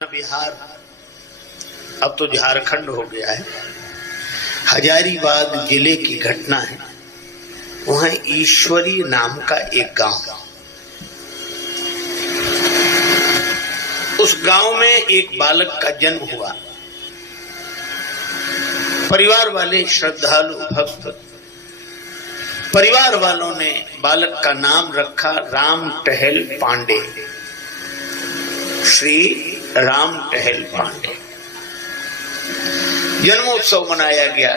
बिहार अब तो झारखंड हो गया है। हजारीबाग जिले की घटना है। वहां ईश्वरी नाम का एक गांव, उस गांव में एक बालक का जन्म हुआ। परिवार वाले श्रद्धालु भक्त, परिवार वालों ने बालक का नाम रखा राम टहल पांडे, श्री राम टहल पांडे। जन्मोत्सव मनाया गया,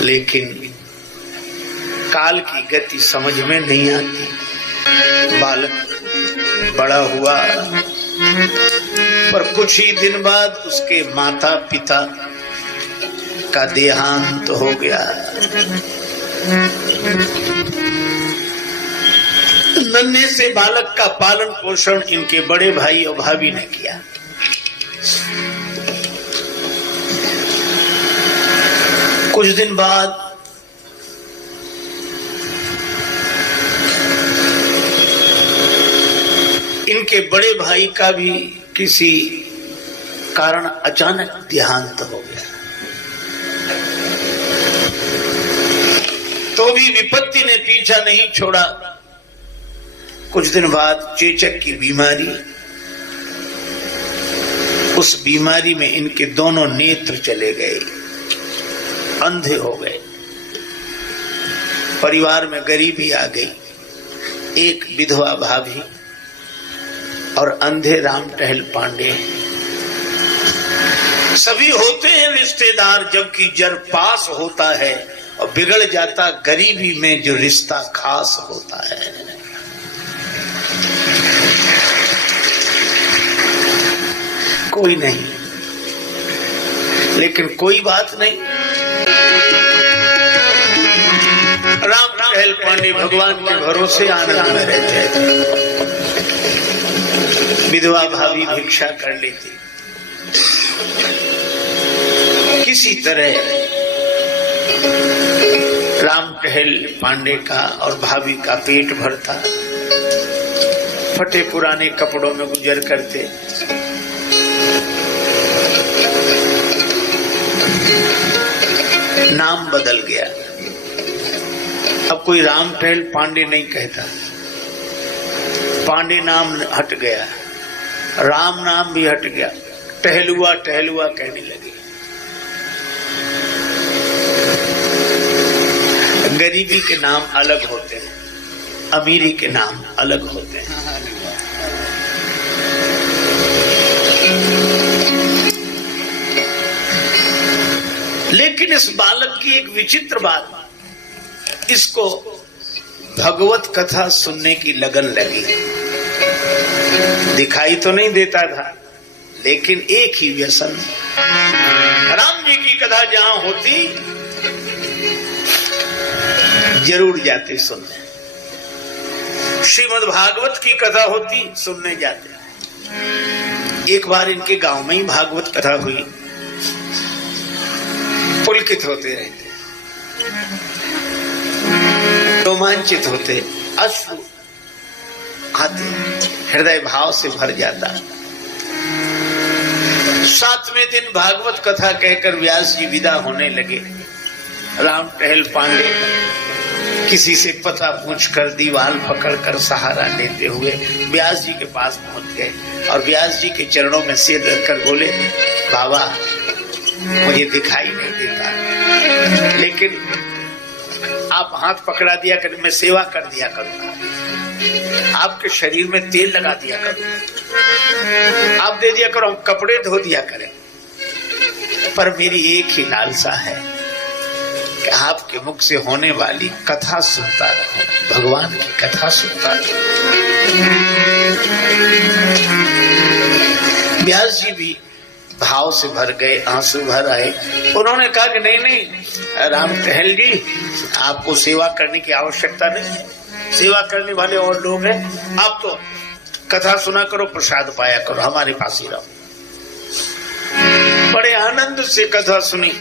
लेकिन काल की गति समझ में नहीं आती। बालक बड़ा हुआ, पर कुछ ही दिन बाद उसके माता पिता का देहांत हो गया। नन्हे से बालक का पालन पोषण इनके बड़े भाई और भाभी ने किया। कुछ दिन बाद इनके बड़े भाई का भी किसी कारण अचानक देहांत हो गया। तो भी विपत्ति ने पीछा नहीं छोड़ा। कुछ दिन बाद चेचक की बीमारी, उस बीमारी में इनके दोनों नेत्र चले गए, अंधे हो गए। परिवार में गरीबी आ गई। एक विधवा भाभी और अंधे राम टहल पांडे। सभी होते हैं रिश्तेदार, जबकि जर पास होता है और बिगड़ जाता गरीबी में जो रिश्ता खास होता है। कोई नहीं, लेकिन कोई बात नहीं। राम टहल पांडे भगवान के भरोसे आनंद में रहते थे। विधवा भाभी भिक्षा कर लेती, किसी तरह राम टहल पांडे का और भाभी का पेट भरता। फटे पुराने कपड़ों में गुजर करते। नाम बदल गया। अब कोई राम टहल पांडे नहीं कहता, पांडे नाम हट गया, राम नाम भी हट गया, टहलुआ टहलुआ कहने लगे। गरीबी के नाम अलग होते हैं, अमीरी के नाम अलग होते हैं। लेकिन इस बालक की एक विचित्र बात, इसको भगवत कथा सुनने की लगन लगी। दिखाई तो नहीं देता था, लेकिन एक ही व्यसन, राम जी की कथा जहां होती जरूर जाते सुनने। श्रीमद् भागवत की कथा होती, सुनने जाते। एक बार इनके गांव में ही भागवत कथा हुई। पुलकित होते रहते, रोमांचित होते, अश्रु आते, हृदय भाव से भर जाता। 7वें दिन भागवत कथा कहकर व्यास जी विदा होने लगे। राम टहल पांडे किसी से पता पूछकर दीवाल पकड़कर सहारा लेते हुए व्यास जी के पास पहुंच गए और व्यास जी के चरणों में सिर रखकर बोले, बाबा मुझे दिखाई नहीं देता, लेकिन आप हाथ पकड़ा दिया कर, मैं सेवा कर दिया करूंगा। आपके शरीर में तेल लगा दिया करूं, आप दे दिया करो, कपड़े धो दिया करें। पर मेरी एक ही लालसा है कि आपके मुख से होने वाली कथा सुनता रहूं, भगवान की कथा सुनता रहूं। व्यास जी भी भाव से भर गए, आंसू भर आए। उन्होंने कहा कि नहीं नहीं राम टहल जी, आपको सेवा करने की आवश्यकता नहीं है, सेवा करने वाले और लोग हैं। आप तो कथा सुना करो, प्रसाद पाया करो, हमारे पास ही रहो। बड़े आनंद से कथा सुनी।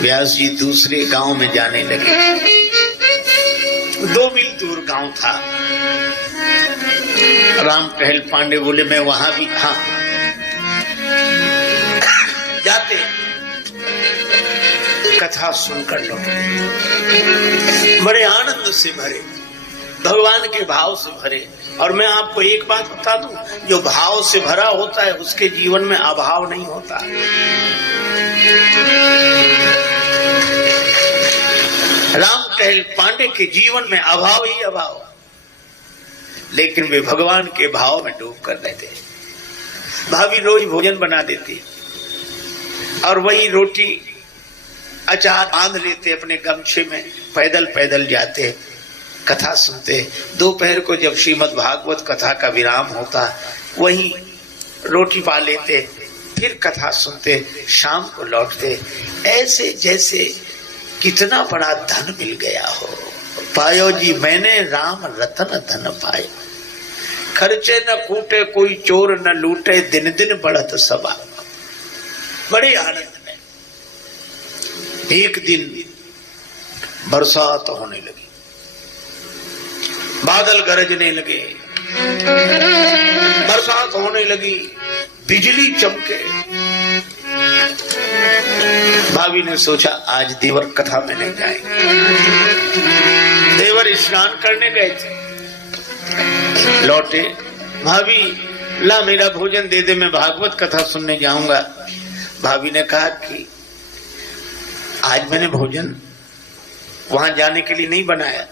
व्यास जी दूसरे गांव में जाने लगे। 2 मील दूर गांव था। राम टहल पांडे बोले मैं वहां भी था। जाते कथा सुनकर लौटते, बड़े आनंद से भरे, भगवान के भाव से भरे। और मैं आपको एक बात बता दूं, जो भाव से भरा होता है उसके जीवन में अभाव नहीं होता। राम टहल पांडे के जीवन में अभाव ही अभाव, लेकिन वे भगवान के भाव में डूब कर रहते। भाभी रोज भोजन बना देती और वही रोटी अचार बांध लेते अपने गमछे में, पैदल पैदल जाते, कथा सुनते। दोपहर को जब श्रीमद् भागवत कथा का विराम होता, वहीं रोटी पा लेते, फिर कथा सुनते, शाम को लौटते। ऐसे जैसे कितना बड़ा धन मिल गया हो। पायो जी मैंने राम रतन धन पाए, खर्चे न कूटे कोई चोर न लूटे, दिन दिन बढ़त सबा। बड़े आनंद में एक दिन बरसात होने लगी, बादल गरजने लगे, बरसात होने लगी, बिजली चमके। भाभी ने सोचा आज देवर कथा में नहीं जाएंगे। देवर स्नान करने गए थे, लौटे, भाभी ला मेरा भोजन दे दे, मैं भागवत कथा सुनने जाऊंगा। भाभी ने कहा कि आज मैंने भोजन वहां जाने के लिए नहीं बनाया,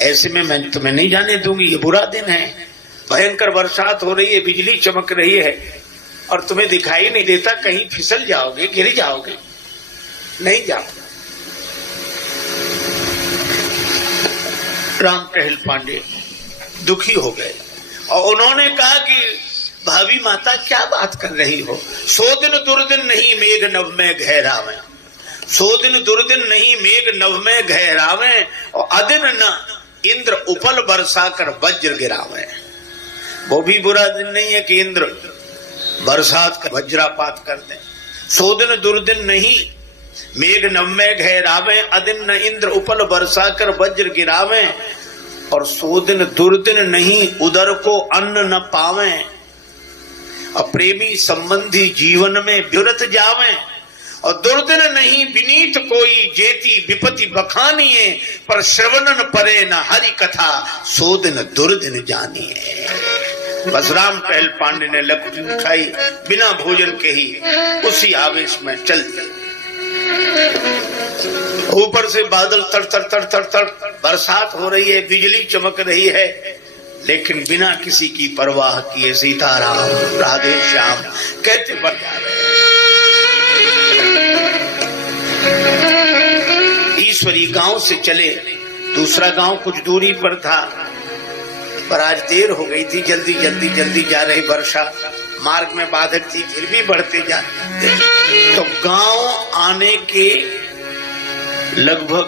ऐसे में मैं तुम्हें नहीं जाने दूंगी, ये बुरा दिन है, भयंकर बरसात हो रही है, बिजली चमक रही है और तुम्हें दिखाई नहीं देता, कहीं फिसल जाओगे, गिर जाओगे, नहीं जाओ। राम टहल पांडे दुखी हो गए और उन्होंने कहा कि भाभी माता क्या बात कर रही हो, सो दिन दुर्दिन नहीं मेघ नभ में गहरावे, सो दिन दुर्दिन नहीं मेघ नभ में गहरावे, और अदिन न इंद्र उपल बरसा कर वज्र गिरावे। वो भी बुरा दिन नहीं है कि इंद्र बरसात का वज्रापात कर दे। सो दिन दुर्दिन नहीं मेघ नभ में गहरावे, अदिन न इंद्र उपल बरसा कर वज्र गिरावे, और सो दिन दुर्दिन नहीं उदर को अन्न न पावे, और प्रेमी संबंधी जीवन में विरत जावे, और दुर्दिन नहीं विनीत कोई जेती विपति बखानिए, पर श्रवणन परे न हरि कथा सो दिन दुर्दिन जानिए। बस राम टहल पांडे ने लकड़ी उठाई, बिना भोजन के ही उसी आवेश में चल दिया। ऊपर से बादल तर तर तर तर तर, बरसात हो रही है, बिजली चमक रही है, लेकिन बिना किसी की परवाह किए सीताराम राधे श्याम कहते बढ़ जा रहे। ईश्वरी गांव से चले, दूसरा गांव कुछ दूरी पर था, पर आज देर हो गई थी, जल्दी जल्दी जल्दी जा रही वर्षा, मार्ग में बाधक थी, फिर भी बढ़ते जाते। तो गांव आने के लगभग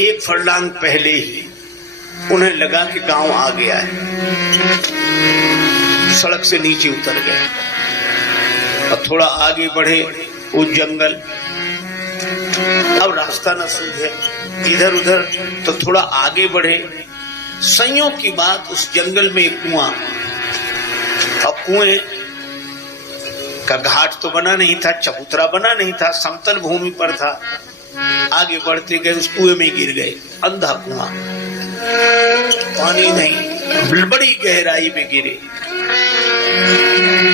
एक फरलांग पहले ही उन्हें लगा कि गांव आ गया है। सड़क से नीचे उतर गए और थोड़ा आगे बढ़े, वो जंगल, अब रास्ता न सूझे इधर उधर, तो थोड़ा आगे बढ़े। संयोग की बात, उस जंगल में एक कुआं, और कुएं का घाट तो बना नहीं था, चबूतरा बना नहीं था, समतल भूमि पर था। आगे बढ़ते गए, उस कुएं में गिर गए, अंधा कुआं, पानी नहीं, बड़ी गहराई में गिरे।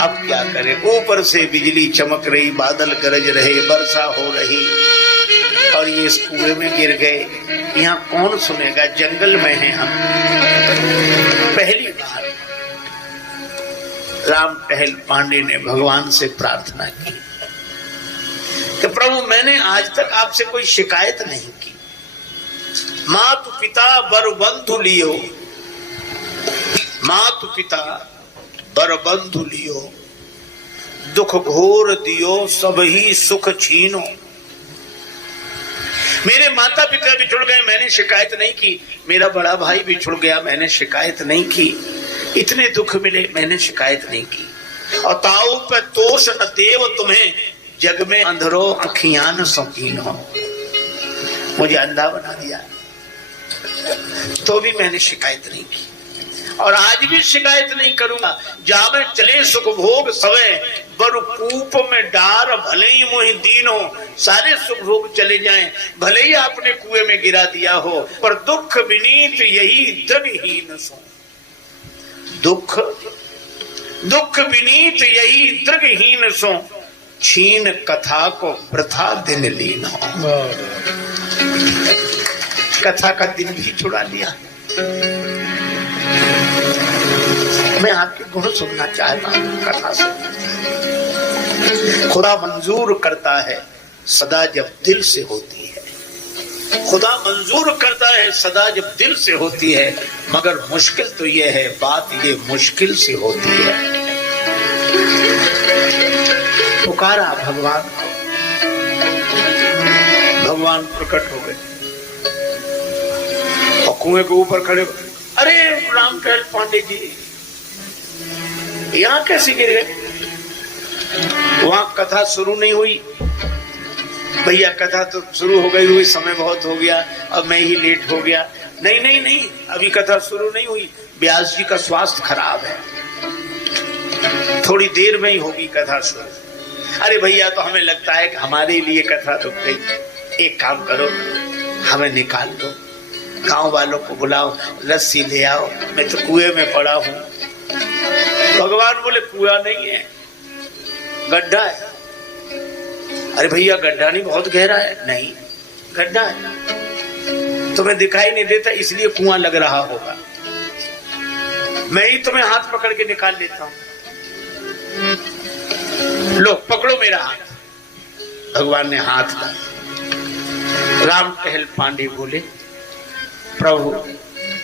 अब क्या करें, ऊपर से बिजली चमक रही, बादल गरज रहे, वर्षा हो रही, और ये इस कुएं में गिर गए। यहाँ कौन सुनेगा, जंगल में हैं हम। पहली बार राम टहल पांडे ने भगवान से प्रार्थना की कि प्रभु मैंने आज तक आपसे कोई शिकायत नहीं की, मातु पिता बर बंधु लियो, मातु पिता बर बंधु लियो, दुख घोर दियो सब ही सुख छीनो। मेरे माता पिता बिछुड़ गए, मैंने शिकायत नहीं की, मेरा बड़ा भाई बिछुड़ गया, मैंने शिकायत नहीं की, इतने दुख मिले, मैंने शिकायत नहीं की। और ताऊ पे तोष न देव तुम्हें, जग में अंधरो अखियां न शौकीन हो, मुझे अंधा बना दिया तो भी मैंने शिकायत नहीं की। और आज भी शिकायत नहीं करूंगा। जावे चले सुख भोग सवे, बर कूप में डार भले ही मोहि दीन हो। सारे सुख भोग चले जाएं, भले ही आपने कुएं में गिरा दिया हो, पर दुख विनीत यही दृढ़हीन सो। दुख विनीत यही दृढ़हीन सो, छीन कथा को वृथा दिन लीन हो। कथा का दिन भी छुड़ा लिया। मैं आपके गुण सुनना चाहता हूँ कथा से। खुदा मंजूर करता है सदा जब दिल से होती है। खुदा मंजूर करता है सदा जब दिल से होती है, मगर मुश्किल तो ये है, बात ये मुश्किल से होती है। पुकारा भगवान को, भगवान प्रकट हो गए और कुएं के ऊपर खड़े। अरे राम टहल पांडे जी यहाँ कैसे गिर गए? वहां कथा शुरू नहीं हुई। भैया कथा तो शुरू हो गई हुई, समय बहुत हो गया, अब मैं ही लेट हो गया। नहीं नहीं नहीं, अभी कथा शुरू नहीं हुई। व्यास जी का स्वास्थ्य खराब है, थोड़ी देर में ही होगी कथा शुरू। अरे भैया तो हमें लगता है कि हमारे लिए कथा रुक गई। एक काम करो, हमें निकाल दो, गांव वालों को बुलाओ, रस्सी ले आओ, मैं तो कुएं में पड़ा हूं। भगवान बोले कुआं नहीं है, गड्ढा है। अरे भैया गड्ढा नहीं, बहुत गहरा है। नहीं, गड्ढा है, तुम्हें दिखाई नहीं देता इसलिए कुआं लग रहा होगा। मैं ही तुम्हें हाथ पकड़ के निकाल लेता हूं। लो पकड़ो मेरा हाथ। भगवान ने हाथ डाला। राम टहल पांडे बोले, प्रभु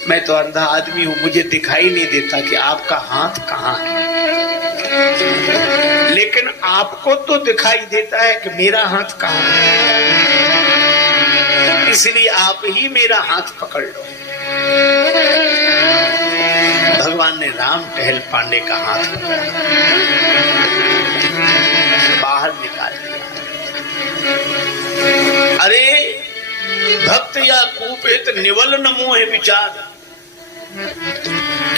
मैं तो अंधा आदमी हूं, मुझे दिखाई नहीं देता कि आपका हाथ कहाँ है, लेकिन आपको तो दिखाई देता है कि मेरा हाथ कहाँ है, इसलिए आप ही मेरा हाथ पकड़ लो। भगवान ने राम टहल पांडे का हाथ बाहर निकाल दिया। अरे भक्त या कूपित निवल न मोह विचार,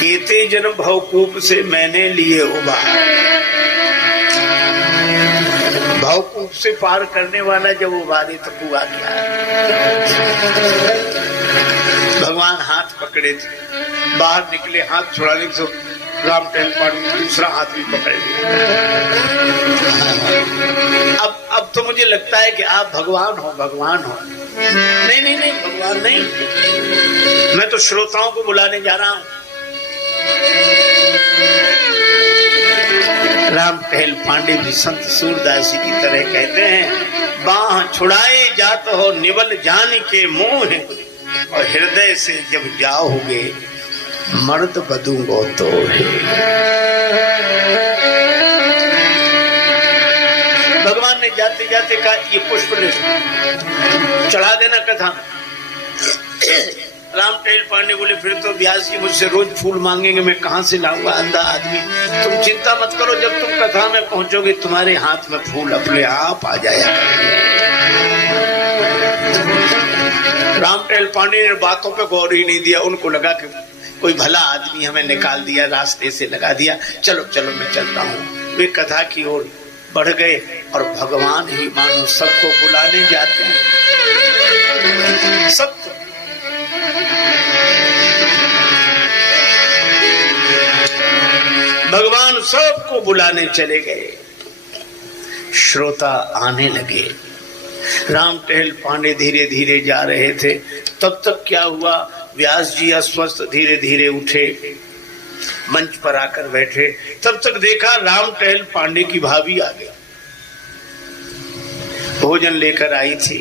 केते जन्म भवकूप से मैंने लिए उबार। भवकूप से पार करने वाला जब उबारे तो कुआ क्या है। भगवान हाथ पकड़े थे, बाहर निकले, हाथ छुड़ाने से राम टहल पांडे दूसरा हाथ भी पकड़ लिया। अब तो मुझे लगता है कि आप भगवान हो, भगवान हो। नहीं नहीं नहीं, भगवान नहीं, मैं तो श्रोताओं को बुलाने जा रहा हूं। राम टहल पांडे भी संत सूरदास जी की तरह कहते हैं, बाह छुड़ाए जात हो निवल जान के मोह, और हृदय से जब जाओगे मर्द बदूंगो तो है। भगवान ने जाते जाते कहा, ये पुष्प ले चढ़ा देना कथा। राम टहल पांडे बोले, फिर तो व्यास जी मुझसे रोज फूल मांगेंगे, मैं कहां से लाऊंगा, अंधा आदमी। तुम चिंता मत करो, जब तुम कथा में पहुंचोगे तुम्हारे हाथ में फूल अपने आप आ जाएगा। राम टहल पांडे ने बातों पे गौर ही नहीं दिया। उनको लगा कि कोई भला आदमी हमें निकाल दिया, रास्ते से लगा दिया, चलो चलो मैं चलता हूँ। वे कथा की ओर बढ़ गए और भगवान ही मानो सबको बुलाने जाते हैं। सबको भगवान सबको बुलाने चले गए। श्रोता आने लगे। राम टहल पांडे धीरे धीरे जा रहे थे। तब तक क्या हुआ, व्यास जी अस्वस्थ धीरे धीरे उठे, मंच पर आकर बैठे। तब तक देखा राम टहल पांडे की भाभी आ गई, भोजन लेकर आई थी।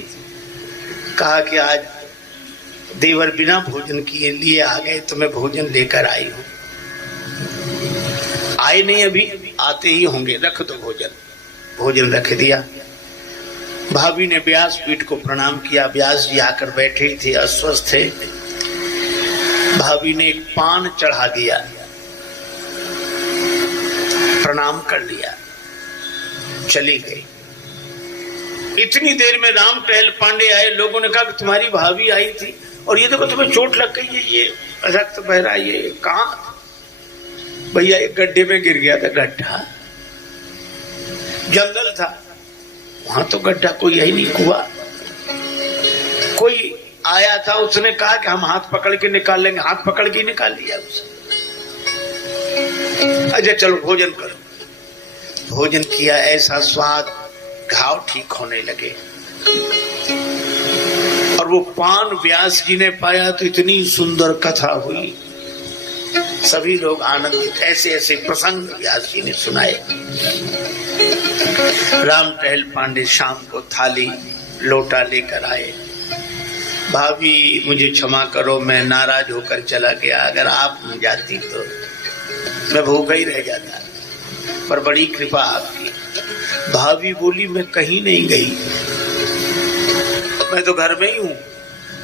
कहा कि आज देवर बिना भोजन किए लिए आ गए, तो मैं भोजन लेकर आई हूं। आए नहीं, अभी आते ही होंगे, रख दो भोजन। भोजन रख दिया। भाभी ने व्यास पीठ को प्रणाम किया। व्यास जी आकर बैठे थे, अस्वस्थ थे। भाभी ने एक पान चढ़ा दिया, प्रणाम कर लिया, चली गई। इतनी देर में राम टहल पांडे आए। लोगों ने कहा कि तुम्हारी भाभी आई थी और ये देखो तुम्हें चोट लग गई है, ये रक्त बह रहा है, ये कहाँ? भैया एक गड्ढे में गिर गया था। गड्ढा जंगल था, वहां तो गड्ढा कोई यही नहीं, कुआ। कोई आया था, उसने कहा कि हम हाथ पकड़ के निकाल लेंगे। हाथ पकड़ के निकाल लिया उसने। अच्छा चलो भोजन करो। भोजन किया, ऐसा स्वाद, घाव ठीक होने लगे। और वो पान व्यास जी ने पाया तो इतनी सुंदर कथा हुई, सभी लोग आनंदित। ऐसे ऐसे प्रसंग व्यास जी ने सुनाए। राम टहल पांडे शाम को थाली लोटा लेकर आए। भाभी मुझे क्षमा करो, मैं नाराज होकर चला गया, अगर आप न जाती तो मैं भूखा ही रह जाता, पर बड़ी कृपा आपकी। भाभी बोली मैं कहीं नहीं गई, मैं तो घर में ही हूं,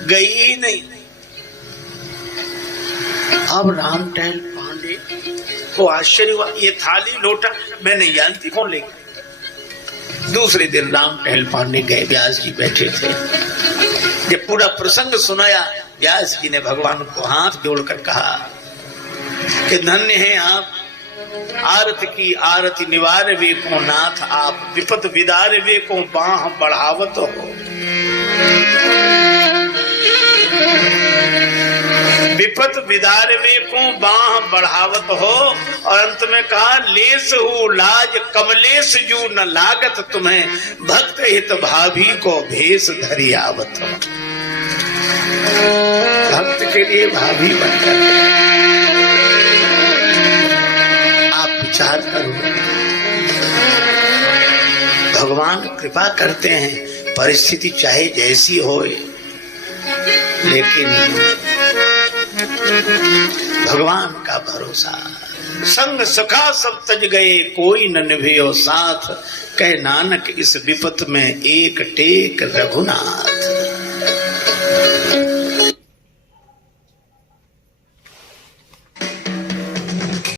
गई ही नहीं। अब राम टहल पांडे को आश्चर्य हुआ, ये थाली लोटा मैं नहीं जानती कौन ले गई। दूसरे दिन राम टहल पांडे गए, व्यास जी बैठे थे। जब पूरा प्रसंग सुनाया, व्यास जी ने भगवान को हाथ जोड़कर कहा कि धन्य हैं आप, आरत की आरती निवार वे को नाथ आप, विपत विदार वे को बाह बढ़ावत हो। विपत विदार वे को बाह बढ़ावत हो। और अंत में कहा लेस हो लाज कमलेश जू न लागत तुम्हें, भक्त हित भाभी को भेष धरी आवत हो। भक्त के लिए भाभी बनकर आप विचार करो। भगवान कृपा करते हैं, परिस्थिति चाहे जैसी हो, लेकिन भगवान का भरोसा। संग सखा सब तज गए, कोई न निभयो साथ, कह नानक इस विपत में एक टेक रघुनाथ।